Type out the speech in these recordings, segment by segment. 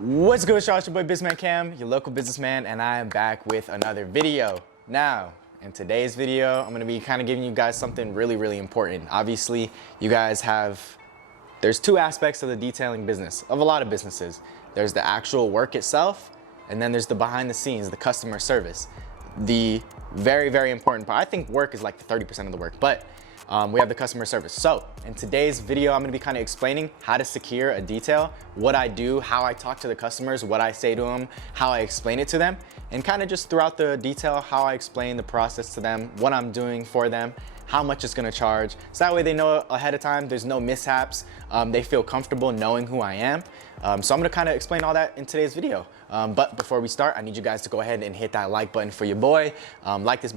What's good, y'all? It's your boy Businessman Cam, your local businessman, and I am back with another video. Now, in today's video, I'm gonna be kind of giving you guys something really important. Obviously, you guys there's two aspects of the detailing business, of a lot of businesses. There's the actual work itself, and then there's the behind the scenes, the customer service. The very important part. I think work is like the 30% of the work, but we have the customer service. So in today's video, I'm gonna be kind of explaining how to secure a detail, what I do, how I talk to the customers, what I say to them, how I explain it to them, and kind of just throughout the detail, how I explain the process to them, what I'm doing for them, how much it's gonna charge. So that way they know ahead of time, there's no mishaps. They feel comfortable knowing who I am. So I'm gonna kind of explain all that in today's video. But before we start, I need you guys to go ahead and hit that like button for your boy. Like the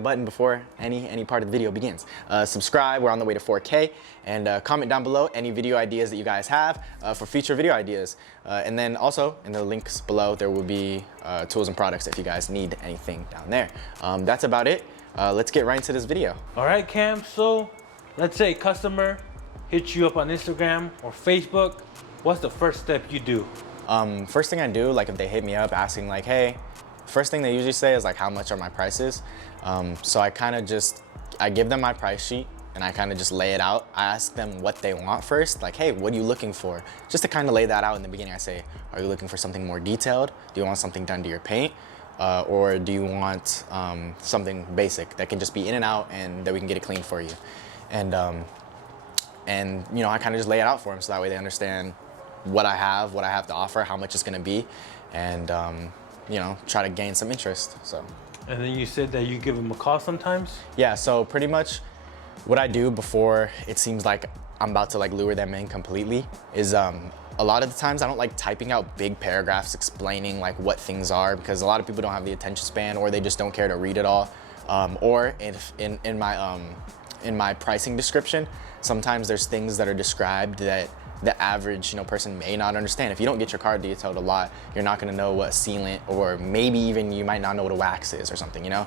button before any part of the video begins. Subscribe, we're on the way to 4K. And comment down below any video ideas that you guys have for future video ideas. And then also in the links below, there will be tools and products if you guys need anything down there. That's about it. Let's get right into this video. All right, Cam, so let's say customer hits you up on Instagram or Facebook. What's the first step you do? First thing I do, like if they hit me up asking like, hey, first thing they usually say is like, how much are my prices? So I give them my price sheet and I kind of just lay it out. I ask them what they want first, like, hey, what are you looking for? Just to kind of lay that out in the beginning. I say, are you looking for something more detailed? Do you want something done to your paint? Or do you want something basic that can just be in and out and that we can get it clean for you? And you know, I kind of just lay it out for them so that way they understand what I have to offer, how much it's gonna be, and you know, try to gain some interest. So. And then you said that you give them a call sometimes? Yeah, so pretty much what I do before it seems like I'm about to like lure them in completely is a lot of the times I don't like typing out big paragraphs explaining like what things are, because a lot of people don't have the attention span or they just don't care to read it all. Or if in my pricing description, sometimes there's things that are described that the average person may not understand. If you don't get your car detailed a lot, you're not gonna know what sealant, or maybe even you might not know what a wax is or something, you know?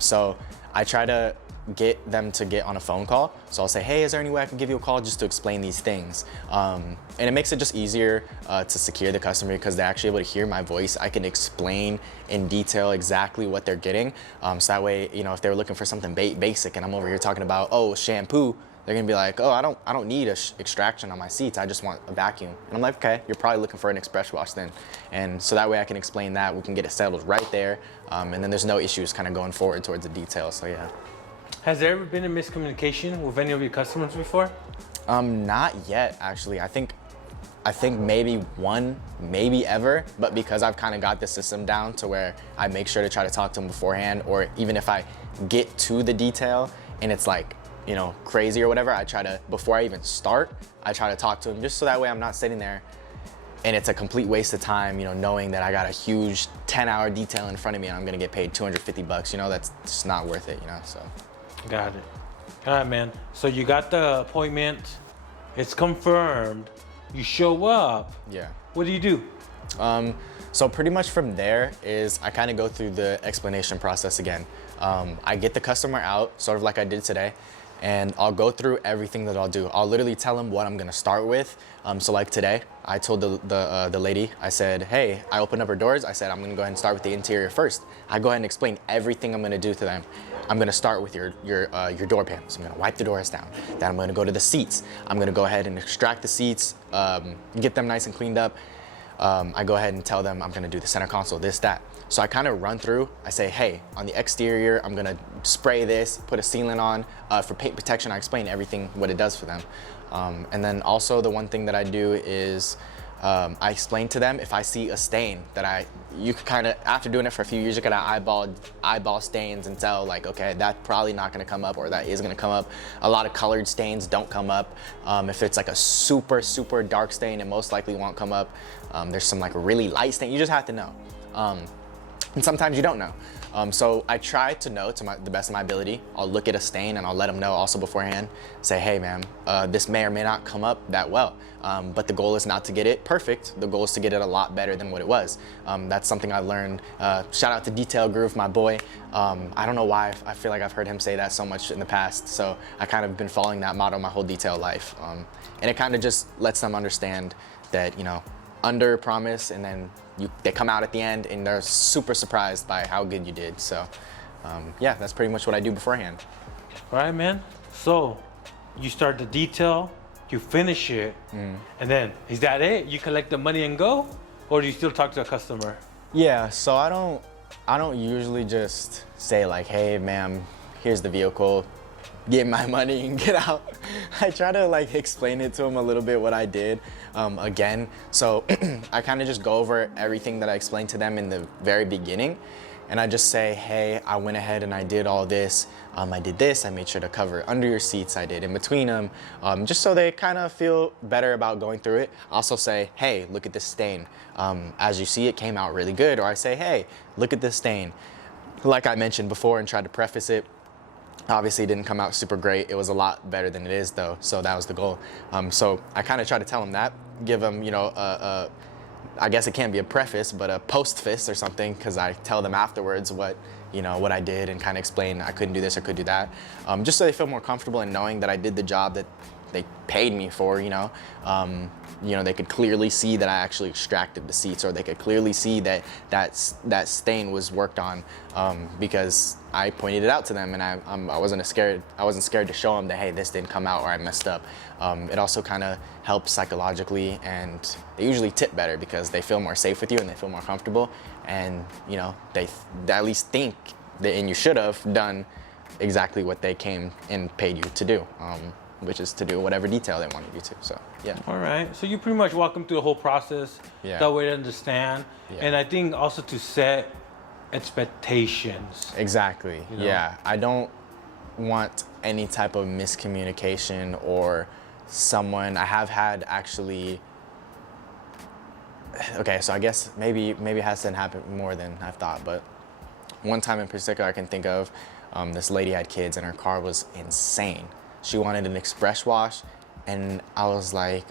So I try to get them to get on a phone call. So I'll say, hey, is there any way I can give you a call just to explain these things? And it makes it just easier to secure the customer because they're actually able to hear my voice. I can explain in detail exactly what they're getting. So that way, if they're looking for something basic and I'm over here talking about, oh, shampoo, they're gonna be like, oh, I don't need a extraction on my seats. I just want a vacuum. And I'm like, okay, you're probably looking for an express wash then. And so that way I can explain that. We can get it settled right there. And then there's no issues kind of going forward towards the details. So yeah. Has there ever been a miscommunication with any of your customers before? Not yet, actually. I think maybe one, maybe ever, but because I've kind of got the system down to where I make sure to try to talk to them beforehand, or even if I get to the detail and it's like, crazy or whatever, I try to, before I even start, I try to talk to them just so that way I'm not sitting there and it's a complete waste of time, knowing that I got a huge 10-hour detail in front of me and I'm gonna get paid $250, that's just not worth it, so. Got it. All right, man. So you got the appointment, it's confirmed, you show up. Yeah. What do you do? So pretty much from there is I kind of go through the explanation process again. I get the customer out, sort of like I did today, and I'll go through everything that I'll do. I'll literally tell them what I'm gonna start with. So like today, I told the lady, I said, hey, I opened up her doors. I said, I'm gonna go ahead and start with the interior first. I go ahead and explain everything I'm gonna do to them. I'm gonna start with your door panels. I'm gonna wipe the doors down. Then I'm gonna go to the seats. I'm gonna go ahead and extract the seats, get them nice and cleaned up. I go ahead and tell them I'm gonna do the center console, this, that. So I kind of run through, I say, hey, on the exterior, I'm gonna spray this, put a sealant on. For paint protection, I explain everything, what it does for them. And then also the one thing that I do is I explain to them if I see a stain that you can kind of, after doing it for a few years, you can eyeball stains and tell like, okay, that's probably not gonna come up, or that is gonna come up. A lot of colored stains don't come up. If it's like a super dark stain, it most likely won't come up. There's some like really light stain, you just have to know. And sometimes you don't know. So I try to know to the best of my ability. I'll look at a stain and I'll let them know also beforehand. Say, hey ma'am, this may or may not come up that well, but the goal is not to get it perfect. The goal is to get it a lot better than what it was. That's something I learned. Shout out to Detail Groove, my boy. I don't know why, I feel like I've heard him say that so much in the past. So I kind of been following that motto my whole detail life. And it kind of just lets them understand that, under promise, and then they come out at the end and they're super surprised by how good you did. So yeah, that's pretty much what I do beforehand. All right, man. So you start the detail, you finish it, and then is that it? You collect the money and go, or do you still talk to the customer? Yeah, so I don't usually just say like, hey ma'am, here's the vehicle, get my money and get out. I try to like explain it to them a little bit what I did again. So I kind of just go over everything that I explained to them in the very beginning. And I just say, hey, I went ahead and I did all this. I did this, I made sure to cover under your seats, I did in between them, just so they kind of feel better about going through it. I also say, hey, look at this stain. As you see, it came out really good. Or I say, hey, look at this stain. Like I mentioned before and tried to preface it, obviously it didn't come out super great. It was a lot better than it is though, so that was the goal. So I kind of try to tell them that, give them, you know, I guess it can't be a preface, but a postface or something, because I tell them afterwards what I did and kind of explain I couldn't do this or could do that, just so they feel more comfortable in knowing that I did the job that they paid me for. They could clearly see that I actually extracted the seats, or they could clearly see that stain was worked on, because I pointed it out to them, and I wasn't scared to show them that, hey, this didn't come out or I messed up. It also kind of helps psychologically, and they usually tip better because they feel more safe with you and they feel more comfortable, and they at least think that, and you should have done exactly what they came and paid you to do, which is to do whatever detail they wanted you to. So yeah. All right. So you pretty much walk them through the whole process. Yeah. That way they understand. Yeah. And I think also to set expectations. Exactly. Yeah. I don't want any type of miscommunication or someone. I have had actually. Okay, so I guess maybe it hasn't happened more than I've thought, but one time in particular I can think of, this lady had kids and her car was insane. She wanted an express wash, and I was like,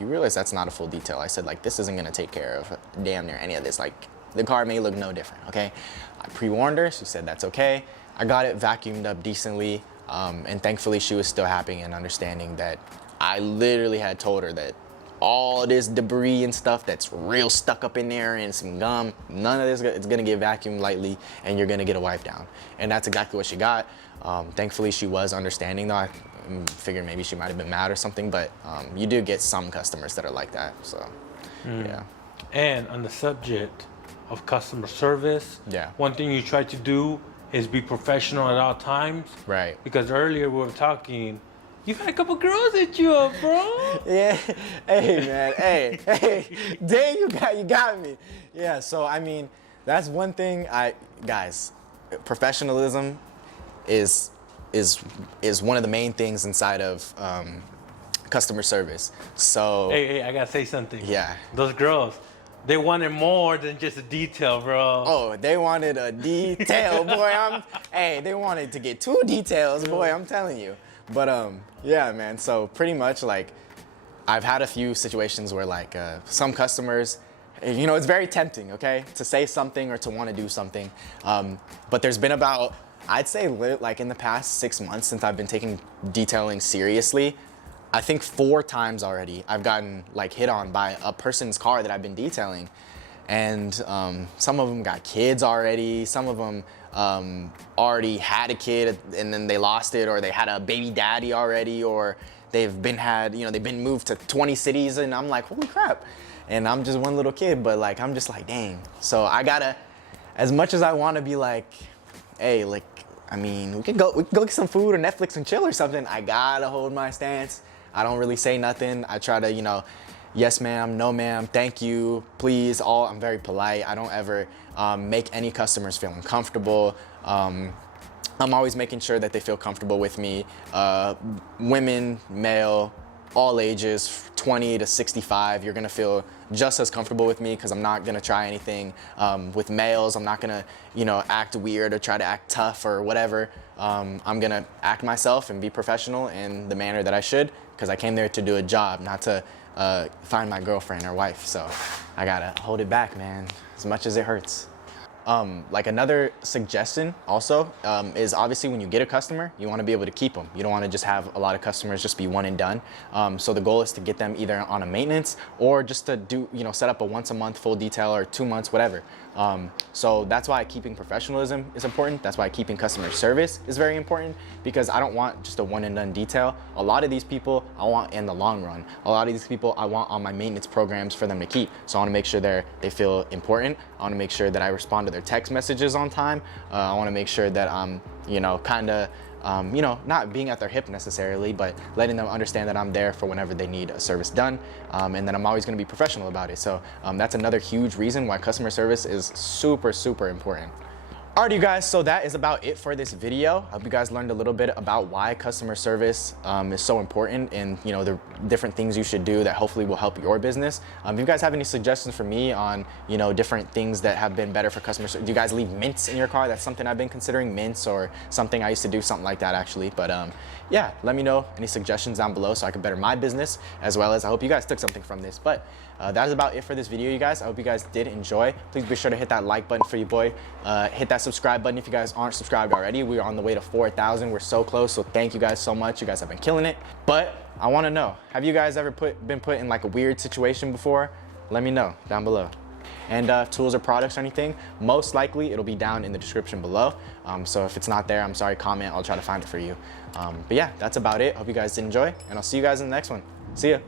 you realize that's not a full detail. I said, like, this isn't gonna take care of damn near any of this. Like, the car may look no different, okay? I pre-warned her, she said that's okay. I got it vacuumed up decently, and thankfully she was still happy and understanding that I literally had told her that all this debris and stuff that's real stuck up in there and some gum, none of this, it's gonna get vacuumed lightly and you're gonna get a wipe down. And that's exactly what she got. Thankfully she was understanding though. I figured maybe she might have been mad or something, but you do get some customers that are like that, so yeah. And on the subject of customer service, Yeah. one thing you try to do is be professional at all times. Right. Because earlier we were talking, you had a couple girls hit you up, bro. Yeah, hey man, hey, dang, you got me. Yeah, so I mean, that's one thing. Guys, professionalism is one of the main things inside of customer service. So Hey, I gotta say something. Yeah. Those girls, they wanted more than just a detail, bro. Oh, they wanted a detail, boy. They wanted to get 2 details, boy. I'm telling you. But yeah, man. So pretty much like, I've had a few situations where like some customers, it's very tempting, okay, to say something or to want to do something. But there's been about, I'd say like in the past 6 months since I've been taking detailing seriously, I think 4 times already I've gotten like hit on by a person's car that I've been detailing. And some of them got kids already. Some of them already had a kid and then they lost it, or they had a baby daddy already, or they've been moved to 20 cities, and I'm like, holy crap. And I'm just one little kid, but like, I'm just like, dang. So I gotta, as much as I wanna be like, hey, like, I mean, we can go get some food or Netflix and chill or something, I gotta hold my stance. I don't really say nothing. I try to, yes ma'am, no ma'am, thank you, please, I'm very polite. I don't ever make any customers feel uncomfortable. I'm always making sure that they feel comfortable with me. Women, male, all ages, 20 to 65, you're gonna feel just as comfortable with me because I'm not gonna try anything. With males, I'm not gonna, act weird or try to act tough or whatever. I'm gonna act myself and be professional in the manner that I should, because I came there to do a job, not to find my girlfriend or wife. So I gotta hold it back, man, as much as it hurts. Like another suggestion also is obviously when you get a customer, you want to be able to keep them. You don't want to just have a lot of customers just be one and done. So the goal is to get them either on a maintenance or just to do, set up a once a month full detail or 2 months, whatever. So that's why keeping professionalism is important. That's why keeping customer service is very important, because I don't want just a one and done detail. A lot of these people I want in the long run. A lot of these people I want on my maintenance programs for them to keep. So I want to make sure they feel important. I want to make sure that I respond to their text messages on time. I want to make sure that I'm, not being at their hip necessarily, but letting them understand that I'm there for whenever they need a service done, and that I'm always going to be professional about it. So that's another huge reason why customer service is super, super important. Alright, you guys, so that is about it for this video. I hope you guys learned a little bit about why customer service is so important, and the different things you should do that hopefully will help your business. If you guys have any suggestions for me on different things that have been better for customer service, do you guys leave mints in your car? That's something I've been considering, mints, or something I used to do something like that actually. But yeah, let me know any suggestions down below so I can better my business, as well as I hope you guys took something from this. But that is about it for this video, you guys. I hope you guys did enjoy. Please be sure to hit that like button for your boy. Hit that subscribe button if you guys aren't subscribed already. We're on the way to 4,000. We're so close, so thank you guys so much. You guys have been killing it. But I want to know, have you guys ever been put in like a weird situation before? Let me know down below. And tools or products or anything, most likely it'll be down in the description below. So if it's not there, I'm sorry, comment. I'll try to find it for you. But yeah, that's about it. Hope you guys did enjoy, and I'll see you guys in the next one. See ya.